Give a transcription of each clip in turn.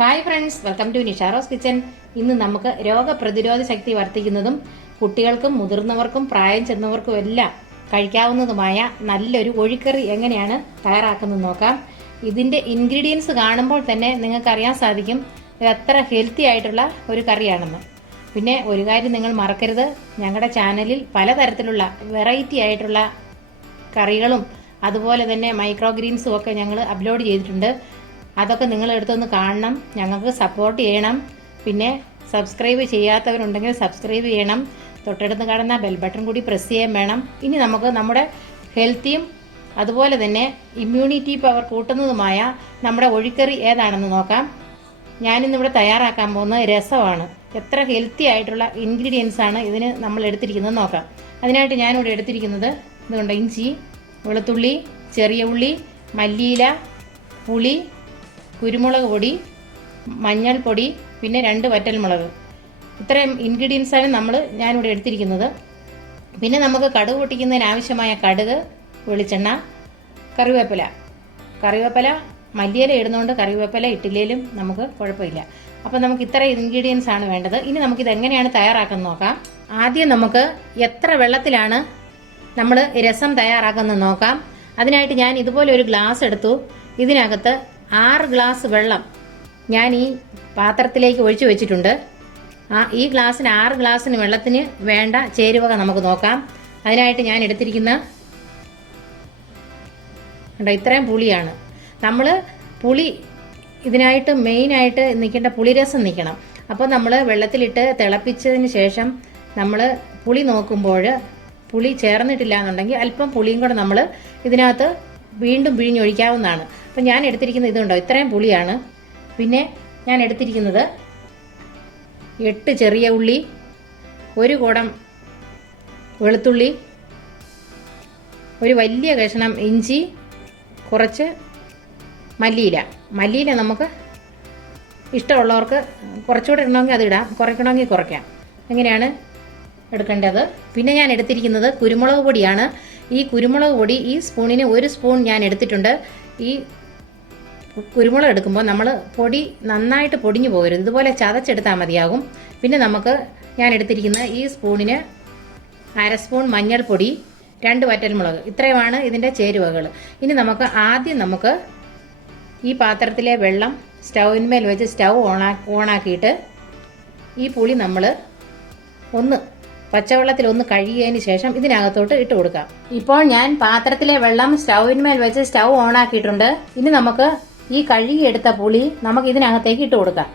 Hi friends, welcome to Nisha Rose kitchen. ഇന്ന് നമുക്ക് രോഗപ്രതിരോധ ശക്തി വർദ്ധിക്കുന്നതും കുട്ടികൾക്കും മുതിർന്നവർക്കും പ്രായം ചെന്നവർക്കും എല്ലാം കഴിക്കാവുന്നതുമായ നല്ലൊരു കോഴിക്കറി എങ്ങനെയാണ് തയ്യാറാക്കുന്നത് നോക്കാം. ഇതിന്റെ ഇൻഗ്രീഡിയൻസ് കാണുമ്പോൾ തന്നെ നിങ്ങൾക്ക് അറിയാൻ സാധിക്കും ഇത് എത്ര ഹെൽത്തി ആയിട്ടുള്ള ഒരു കറിയാണെന്ന്. പിന്നെ ഒരു കാര്യം നിങ്ങൾ മറക്കരുത്, ഞങ്ങളുടെ ചാനലിൽ പലതരത്തിലുള്ള വെറൈറ്റി ആയിട്ടുള്ള കറികളും അതുപോലെ തന്നെ മൈക്രോ ഗ്രീൻസും ഒക്കെ ഞങ്ങൾ അപ്ലോഡ് ചെയ്തിട്ടുണ്ട്. അതൊക്കെ നിങ്ങൾ എടുത്തൊന്ന് കാണണം, ഞങ്ങൾക്ക് സപ്പോർട്ട് ചെയ്യണം. പിന്നെ സബ്സ്ക്രൈബ് ചെയ്യാത്തവരുണ്ടെങ്കിൽ സബ്സ്ക്രൈബ് ചെയ്യണം. തൊട്ടടുത്ത് കാണുന്ന ബെൽ ബട്ടൺ കൂടി പ്രസ് ചെയ്യാൻ വേണം. ഇനി നമുക്ക് നമ്മുടെ ഹെൽത്തിയും അതുപോലെ തന്നെ ഇമ്മ്യൂണിറ്റി പവർ കൂട്ടുന്നതുമായ നമ്മുടെ ഒഴിക്കറി ഏതാണെന്ന് നോക്കാം. ഞാനിന്നിവിടെ തയ്യാറാക്കാൻ പോകുന്നത് രസമാണ്. എത്ര ഹെൽത്തി ആയിട്ടുള്ള ഇൻഗ്രീഡിയൻസ് ആണ് ഇതിന് നമ്മൾ എടുത്തിരിക്കുന്നത് നോക്കാം. അതിനായിട്ട് ഞാനിവിടെ എടുത്തിരിക്കുന്നത് ഇതുകൊണ്ട് ഇഞ്ചി, വെളുത്തുള്ളി, ചെറിയ ഉള്ളി, മല്ലിയില, പുളി, കുരുമുളക് പൊടി, മഞ്ഞൾപ്പൊടി, പിന്നെ 2 വറ്റൽമുളക്. ഇത്രയും ഇൻഗ്രീഡിയൻസാണ് ഞാനിവിടെ എടുത്തിരിക്കുന്നത്. പിന്നെ നമുക്ക് കടുക് പൊട്ടിക്കുന്നതിന് ആവശ്യമായ കടുക്, വെളിച്ചെണ്ണ, കറിവേപ്പില മല്ലിയില ഇടുന്നതുകൊണ്ട് കറിവേപ്പില ഇട്ടില്ലേലും നമുക്ക് കുഴപ്പമില്ല. അപ്പം നമുക്ക് ഇത്ര ഇൻഗ്രീഡിയൻസ് ആണ് വേണ്ടത്. ഇനി നമുക്കിത് എങ്ങനെയാണ് തയ്യാറാക്കുന്നത് നോക്കാം. ആദ്യം നമുക്ക് എത്ര വെള്ളത്തിലാണ് നമ്മൾ രസം തയ്യാറാക്കുന്നത് നോക്കാം. അതിനായിട്ട് ഞാൻ ഇതുപോലെ ഒരു ഗ്ലാസ് എടുത്തു. ഇതിനകത്ത് 6 ഗ്ലാസ് വെള്ളം ഞാൻ ഈ പാത്രത്തിലേക്ക് ഒഴിച്ചു വെച്ചിട്ടുണ്ട്. ഈ ഗ്ലാസ്സിന് 6 ഗ്ലാസ്സിന് വെള്ളത്തിന് വേണ്ട ചേരുവക നമുക്ക് നോക്കാം. അതിനായിട്ട് ഞാൻ എടുത്തിരിക്കുന്ന ഇത്രയും പുളിയാണ്. നമ്മൾ പുളി ഇതിനായിട്ട് മെയിനായിട്ട് നിൽക്കേണ്ട പുളിരസം നിൽക്കണം. അപ്പോൾ നമ്മൾ വെള്ളത്തിലിട്ട് തിളപ്പിച്ചതിന് ശേഷം നമ്മൾ പുളി നോക്കുമ്പോൾ പുളി ചേർന്നിട്ടില്ല എന്നുണ്ടെങ്കിൽ അല്പം പുളിയും കൂടെ നമ്മൾ ഇതിനകത്ത് വീണ്ടും പിഴിഞ്ഞൊഴിക്കാവുന്നതാണ്. അപ്പം ഞാൻ എടുത്തിരിക്കുന്നത് ഇതുണ്ടോ, ഇത്രയും പുളിയാണ്. പിന്നെ ഞാൻ എടുത്തിരിക്കുന്നത് 8 ചെറിയ ഉള്ളി, 1 കുടം വെളുത്തുള്ളി, ഒരു വലിയ കഷ്ണം ഇഞ്ചി, കുറച്ച് മല്ലിയില നമുക്ക് ഇഷ്ടമുള്ളവർക്ക് കുറച്ചുകൂടെ ഇടണമെങ്കിൽ അത് ഇടാം, കുറയ്ക്കണമെങ്കിൽ കുറയ്ക്കാം. എങ്ങനെയാണ് എടുക്കേണ്ടത്. പിന്നെ ഞാൻ എടുത്തിരിക്കുന്നത് കുരുമുളക് പൊടിയാണ്. ഈ കുരുമുളക് പൊടി ഈ സ്പൂണിന് 1 സ്പൂൺ ഞാൻ എടുത്തിട്ടുണ്ട്. ഈ കുരുമുളക് എടുക്കുമ്പോൾ നമ്മൾ പൊടി നന്നായിട്ട് പൊടിഞ്ഞു പോകരുത്, ഇതുപോലെ ചതച്ചെടുത്താൽ മതിയാകും. പിന്നെ ഞാൻ എടുത്തിരിക്കുന്ന ഈ സ്പൂണിന് 1/2 സ്പൂൺ മഞ്ഞൾപ്പൊടി, 2 വറ്റൽമുളക്. ഇത്രയുമാണ് ഇതിൻ്റെ ചേരുവകൾ. ഇനി ആദ്യം ഈ പാത്രത്തിലെ വെള്ളം സ്റ്റൗവിന്മേൽ വെച്ച് സ്റ്റൗ ഓണാക്കിയിട്ട് ഈ പുളി നമ്മൾ പച്ചവെള്ളത്തിൽ ഒന്ന് കഴുകിയതിന് ശേഷം ഇതിനകത്തോട്ട് ഇട്ട് കൊടുക്കാം. ഇപ്പോൾ ഞാൻ പാത്രത്തിലെ വെള്ളം സ്റ്റൗവിന്മേൽ വെച്ച് സ്റ്റൗ ഓണാക്കിയിട്ടുണ്ട്. ഇനി ഈ കഴുകിയെടുത്ത പുളി ഇതിനകത്തേക്ക് ഇട്ട് കൊടുക്കാം.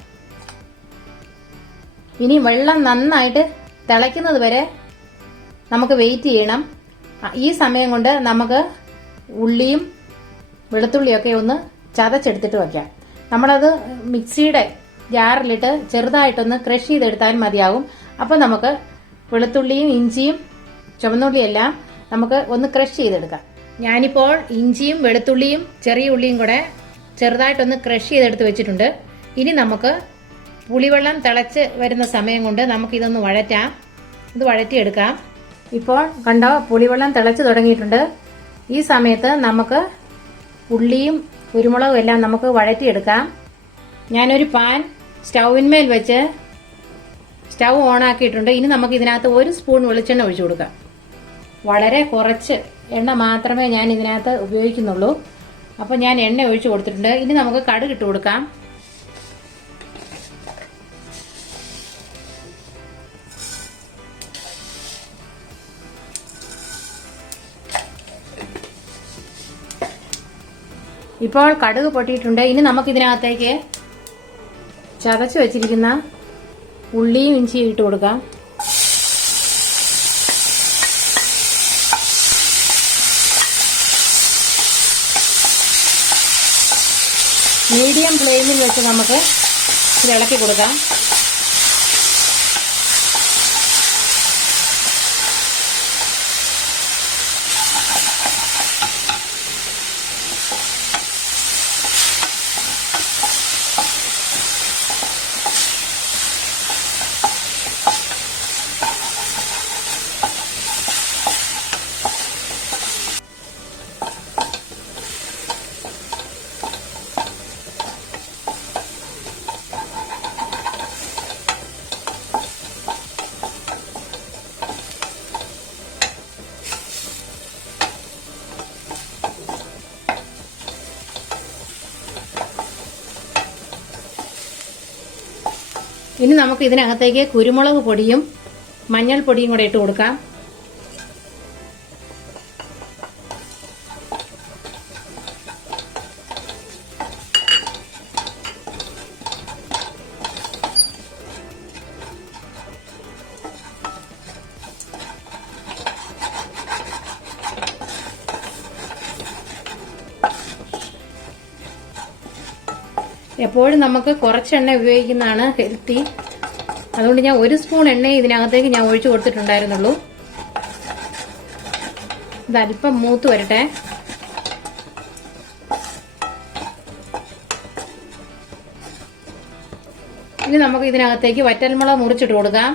ഇനി വെള്ളം നന്നായിട്ട് തിളയ്ക്കുന്നത് വരെ നമുക്ക് വെയിറ്റ് ചെയ്യണം. ഈ സമയം കൊണ്ട് നമുക്ക് ഉള്ളിയും വെളുത്തുള്ളിയൊക്കെ ഒന്ന് ചതച്ചെടുത്തിട്ട് വയ്ക്കാം. നമ്മളത് മിക്സിയുടെ ജാറിലിട്ട് ചെറുതായിട്ടൊന്ന് ക്രഷ് ചെയ്തെടുത്താൽ മതിയാകും. അപ്പോൾ നമുക്ക് വെളുത്തുള്ളിയും ഇഞ്ചിയും ചുവന്നുള്ളിയെല്ലാം നമുക്ക് ഒന്ന് ക്രഷ് ചെയ്തെടുക്കാം. ഞാനിപ്പോൾ ഇഞ്ചിയും വെളുത്തുള്ളിയും ചെറിയ ഉള്ളിയും കൂടെ ചെറുതായിട്ടൊന്ന് ക്രഷ് ചെയ്തെടുത്ത് വെച്ചിട്ടുണ്ട്. ഇനി പുളിവെള്ളം തിളച്ച് വരുന്ന സമയം കൊണ്ട് നമുക്കിതൊന്ന് ഇത് വഴറ്റിയെടുക്കാം. ഇപ്പോൾ കണ്ടോ, പുളിവെള്ളം തിളച്ച് തുടങ്ങിയിട്ടുണ്ട്. ഈ സമയത്ത് നമുക്ക് ഉള്ളിയും കുരുമുളകും എല്ലാം നമുക്ക് വഴറ്റിയെടുക്കാം. ഞാനൊരു പാൻ സ്റ്റൗവിന്മേൽ വെച്ച് സ്റ്റൗ ഓണാക്കിയിട്ടുണ്ട്. ഇനി ഇതിനകത്ത് 1 സ്പൂൺ വെളിച്ചെണ്ണ ഒഴിച്ചു കൊടുക്കാം. വളരെ കുറച്ച് എണ്ണ മാത്രമേ ഞാൻ ഇതിനകത്ത് ഉപയോഗിക്കുന്നുള്ളൂ. അപ്പോൾ ഞാൻ എണ്ണ ഒഴിച്ചു കൊടുത്തിട്ടുണ്ട്. ഇനി നമുക്ക് കടുക് ഇട്ട് കൊടുക്കാം. ഇപ്പോൾ കടുക് പൊട്ടിയിട്ടുണ്ട്. ഇനി ഇതിനകത്തേക്ക് ചതച്ച് വെച്ചിരിക്കുന്ന ഉള്ളിയും ഇഞ്ചിയും ഇട്ട് കൊടുക്കാം. മീഡിയം ഫ്ലെയിമിൽ വെച്ച് ഇത് ഇളക്കി കൊടുക്കാം. ഇനി നമുക്ക് ഇതിനകത്തേക്ക് കുരുമുളക് പൊടിയും മഞ്ഞൾപ്പൊടിയും കൂടെ ഇട്ട് കൊടുക്കാം. എപ്പോഴും നമുക്ക് കുറച്ച് എണ്ണ ഉപയോഗിക്കുന്നതാണ് ഹെൽത്തി. അതുകൊണ്ട് ഞാൻ 1 സ്പൂൺ എണ്ണ ഇതിനകത്തേക്ക് ഞാൻ ഒഴിച്ചു കൊടുത്തിട്ടുണ്ടായിരുന്നുള്ളൂ. ഇത് അല്പം മൂത്ത് വരട്ടെ. ഇനി നമുക്ക് ഇതിനകത്തേക്ക് വറ്റൽമുളക് മുറിച്ചിട്ട് കൊടുക്കാം.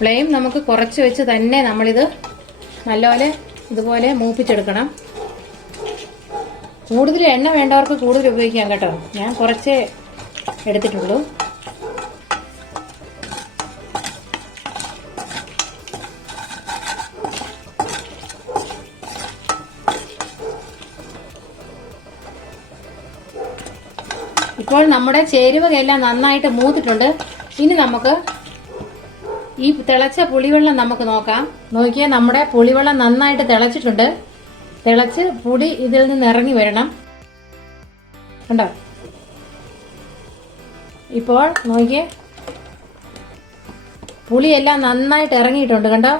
ഫ്ലെയിം നമുക്ക് കുറച്ച് വെച്ച് തന്നെ നമ്മളിത് നല്ലപോലെ ഇതുപോലെ മൂപ്പിച്ചെടുക്കണം. കൂടുതൽ എണ്ണ വേണ്ടവർക്ക് കൂടുതൽ ഉപയോഗിക്കാം കേട്ടോ. ഞാൻ കുറച്ചേ എടുത്തിട്ടുള്ളൂ. ഇപ്പോൾ നമ്മുടെ ചേരുവകയെല്ലാം നന്നായിട്ട് മൂത്തിട്ടുണ്ട്. ഇനി നമുക്ക് ഈ തിളച്ച പുളിവെള്ളം നമുക്ക് നോക്കാം. നോക്കിയാൽ നമ്മുടെ പുളിവെള്ളം നന്നായിട്ട് തിളച്ചിട്ടുണ്ട്. തിളച്ച് പുളി ഇതിൽ നിന്ന് ഇറങ്ങി വരണം. കണ്ടോ? ഇപ്പോൾ നോക്കിയേ, പുളിയെല്ലാം നന്നായിട്ട് ഇറങ്ങിയിട്ടുണ്ട്. കണ്ടോ?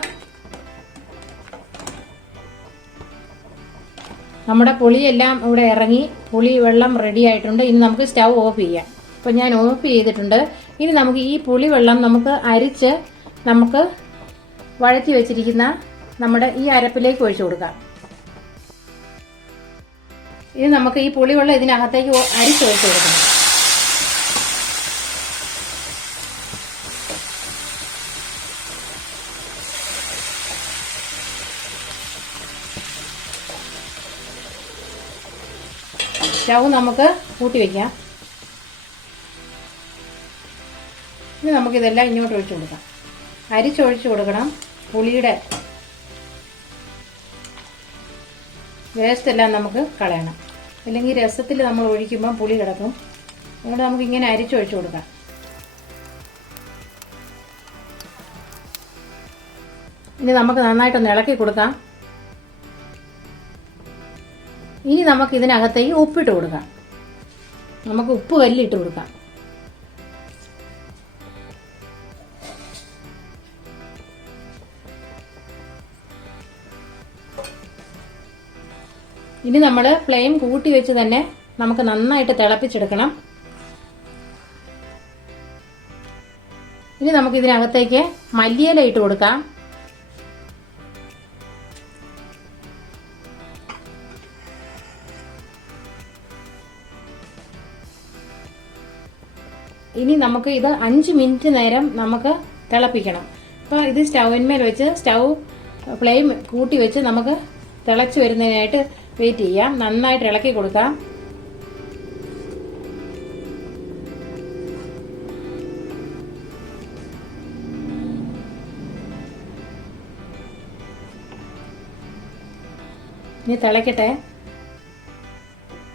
നമ്മുടെ പുളിയെല്ലാം ഇവിടെ ഇറങ്ങി, പുളി വെള്ളം റെഡി ആയിട്ടുണ്ട്. ഇനി നമുക്ക് സ്റ്റൗ ഓഫ് ചെയ്യാം. ഇപ്പൊ ഞാൻ ഓഫ് ചെയ്തിട്ടുണ്ട്. ഇനി നമുക്ക് ഈ പുളിവെള്ളം നമുക്ക് അരിച്ച് നമുക്ക് വഴറ്റി വെച്ചിരിക്കുന്ന നമ്മുടെ ഈ അരപ്പിലേക്ക് ഒഴിച്ചു കൊടുക്കാം. ഇനി നമുക്ക് ഈ പുളിവെള്ളം ഇതിനകത്തേക്ക് അരിച്ചൊഴിച്ചു കൊടുക്കണം. സ്റ്റൗ നമുക്ക് കൂട്ടി വെക്കാം. ഇനി നമുക്കിതെല്ലാം ഇങ്ങോട്ട് ഒഴിച്ചു കൊടുക്കാം. അരിച്ചൊഴിച്ചു കൊടുക്കണം. പുളിയുടെ വേസ്റ്റ് എല്ലാം നമുക്ക് കളയണം. അല്ലെങ്കിൽ രസത്തിൽ നമ്മൾ ഒഴിക്കുമ്പോൾ പുളി കിടക്കും. അതുകൊണ്ട് നമുക്ക് ഇങ്ങനെ അരിച്ചൊഴിച്ചു കൊടുക്കാം. ഇനി നമുക്ക് നന്നായിട്ടൊന്ന് ഇളക്കി കൊടുക്കാം. ഇനി നമുക്ക് ഇതിനകത്തേക്ക് ഉപ്പിട്ട് കൊടുക്കാം. നമുക്ക് ഉപ്പ് കല്ലിട്ട് കൊടുക്കാം. ഇനി നമ്മൾ ഫ്ലെയിം കൂട്ടി വെച്ച് തന്നെ നമുക്ക് നന്നായിട്ട് തിളപ്പിച്ചെടുക്കണം. ഇനി നമുക്ക് ഇതിനകത്തേക്ക് മല്ലിയില ഇട്ട് കൊടുക്കാം. ഇനി നമുക്ക് ഇത് 5 മിനിറ്റ് നേരം നമുക്ക് തിളപ്പിക്കണം. അപ്പോൾ ഇത് സ്റ്റൗവിന്മേൽ വെച്ച് ഫ്ലെയിം കൂട്ടി വെച്ച് നമുക്ക് തിളച്ച് വരുന്നതിനായിട്ട് വെയിറ്റ് ചെയ്യാം. നന്നായിട്ട് ഇളക്കി കൊടുക്കാം. ഇനി തിളക്കട്ടെ.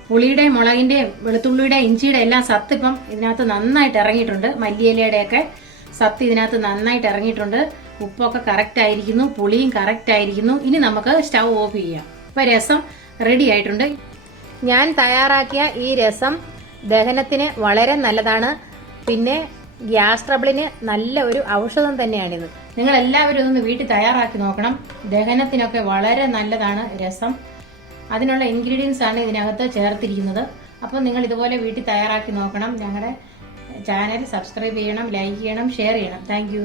പുളിയുടെയും മുളകിന്റെയും വെളുത്തുള്ളിയുടെയും ഇഞ്ചിയുടെ എല്ലാം സത്ത് ഇപ്പം ഇതിനകത്ത് നന്നായിട്ട് ഇറങ്ങിയിട്ടുണ്ട്. മല്ലിയിലയുടെയൊക്കെ സത്ത് ഇതിനകത്ത് നന്നായിട്ട് ഇറങ്ങിയിട്ടുണ്ട്. ഉപ്പൊക്കെ കറക്റ്റ് ആയിരിക്കുന്നു, പുളിയും കറക്റ്റ് ആയിരിക്കുന്നു. ഇനി നമുക്ക് സ്റ്റൗ ഓഫ് ചെയ്യാം. ഇപ്പൊ രസം റെഡി ആയിട്ടുണ്ട്. ഞാൻ തയ്യാറാക്കിയ ഈ രസം ദഹനത്തിന് വളരെ നല്ലതാണ്. പിന്നെ ഗ്യാസ് ട്രബിളിന് നല്ല ഒരു ഔഷധം തന്നെയാണിത്. നിങ്ങൾ എല്ലാവരും ഇതൊന്ന് വീട്ടിൽ തയ്യാറാക്കി നോക്കണം. ദഹനത്തിനൊക്കെ വളരെ നല്ലതാണ് രസം. അതിനുള്ള ഇൻഗ്രീഡിയൻസ് ആണ് ഇതിനകത്ത് ചേർത്തിരിക്കുന്നത്. അപ്പോൾ നിങ്ങൾ ഇതുപോലെ വീട്ടിൽ തയ്യാറാക്കി നോക്കണം. ഞങ്ങളുടെ ചാനൽ സബ്സ്ക്രൈബ് ചെയ്യണം, ലൈക്ക് ചെയ്യണം, ഷെയർ ചെയ്യണം. താങ്ക്